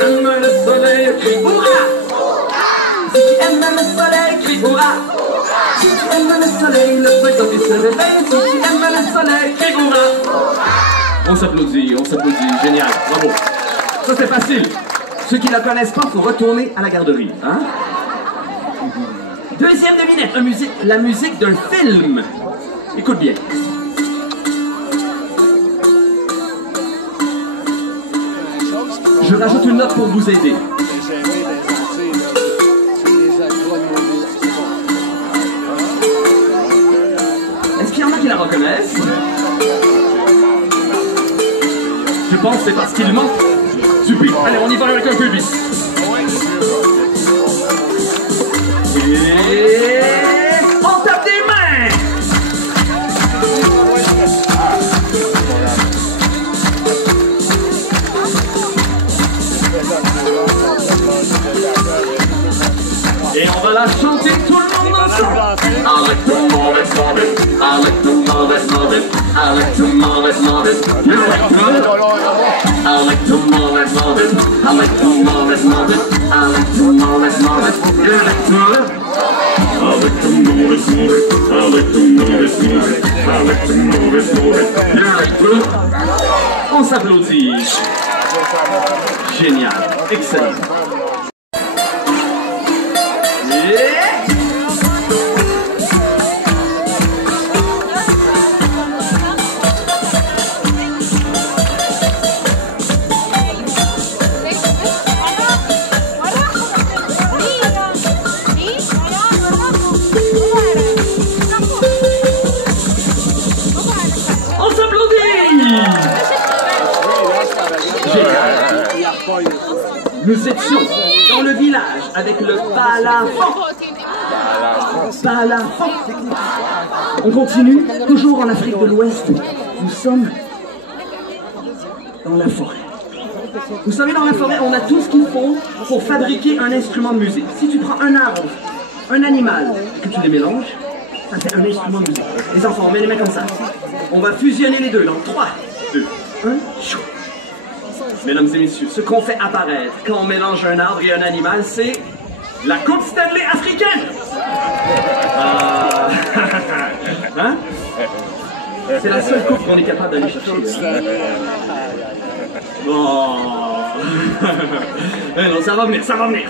Aime le soleil, crie hurrah! Si tu aimes le soleil, crie hurrah! Si tu aimes le soleil, le feu quand il se réveille. Si tu aimes le soleil, crie hurrah! On s'applaudit, génial, bravo. Ça c'est facile. Ceux qui ne la connaissent pas, il faut retourner à la garderie, hein? Deuxième devinette, la musique d'un film. Écoute bien. Je rajoute une note pour vous aider. Est-ce qu'il y en a qui la reconnaissent? Je pense que c'est parce qu'il manque. Super. Allez, on y va avec un peu bis. Et on tape des mains. Et on va la chanter tout le monde ensemble. I like to move it, move it. I like to move it, move it. I like to move it, move it. You like to? I like to move it, move it. I like to move it, move it. I like to move it, move it. You like to? I like to move it, move it. I like to move it, move it. I like to move it, move it. You like to? On s'applaudit. Génial, excellent. Nous étions dans le village avec le balafon. Balafon. On continue, toujours en Afrique de l'Ouest. Nous sommes dans la forêt. Vous savez, dans la forêt, on a tout ce qu'il faut pour fabriquer un instrument de musique. Si tu prends un arbre, un animal, que tu les mélanges, ça fait un instrument de musique. Les enfants, on met les mains comme ça. On va fusionner les deux dans 3, 2, 1, chou. Mesdames et messieurs, ce qu'on fait apparaître quand on mélange un arbre et un animal, c'est la Coupe Stanley africaine. Hein? C'est la seule coupe qu'on est capable d'aller chercher. Bon. Mais non, ça va venir, ça va venir.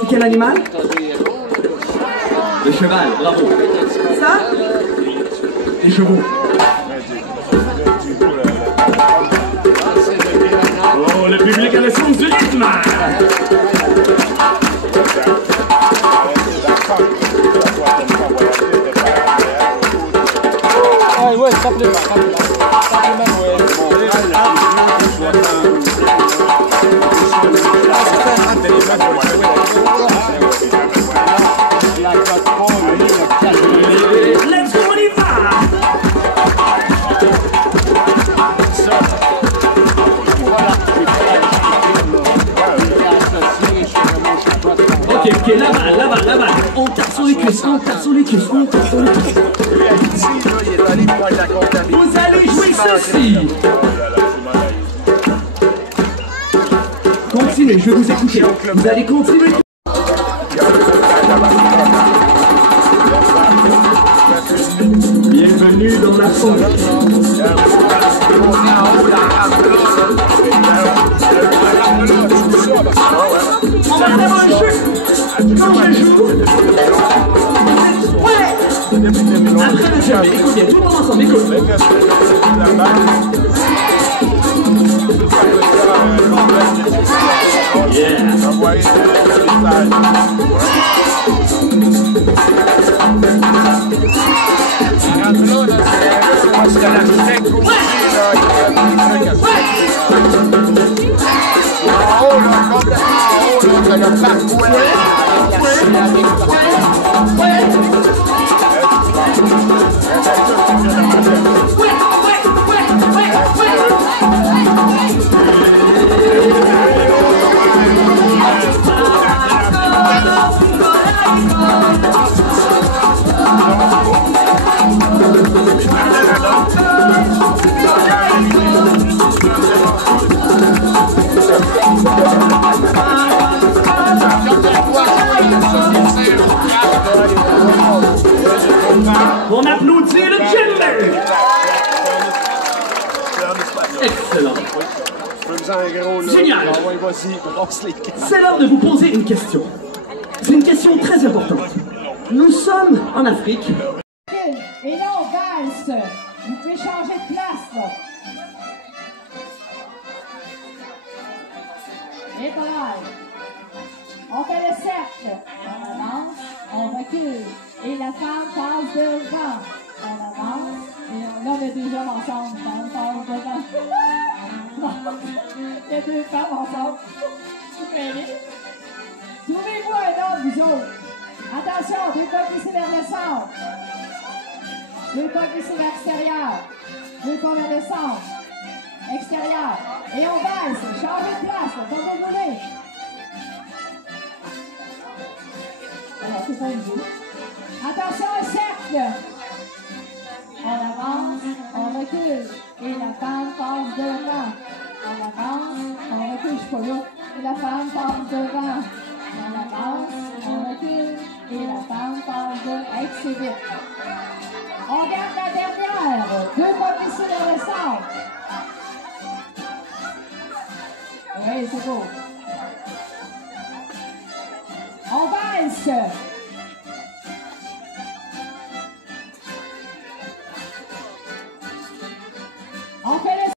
C'est quel animal? Le cheval, bravo. Ça? Les chevaux. Oh, le public a le sens du rythme. Ah ouais, simplement, Let's go, on y va. Ok, là-bas. On tape sur les cuisses, on tape sur les cuisses. Vous allez jouer ceci. Continuez, je vais vous écouter. Vous allez continuer. Bienvenue dans la forêt. On va faire un jeu. Quand je joue, ouais. Après le jeu, écoutez, tout le monde ensemble, écoute. Yeah. On applaudit le Jimber. Excellent. Génial. C'est l'heure de vous poser une question. C'est une question très importante. Nous sommes en Afrique. Et là, on valse. Vous pouvez changer de place, là. Et voilà. On fait le cercle. On avance, on recule. Et la femme passe devant. On avance. Et là, on a deux hommes ensemble. On passe devant. Il y a deux femmes ensemble. Vous mêlez. Trouvez-vous un homme, vous autres. Attention, deux pas glissés vers le centre. Deux pas glissés vers l'extérieur. Deux pas vers le centre. Extérieur. Et on valse. Changez de place, comme vous voulez. Alors, c'est pas une joue. Attention, un cercle. On avance, on recule. Et la femme passe devant. On avance, on recule, je suis pas là. Et la femme passe devant. On avance, on recule. Et la femme passe devant. Hey, c'est vite. On garde la dernière. Deux pas glissés dans le centre. Oui, c'est beau. On valse.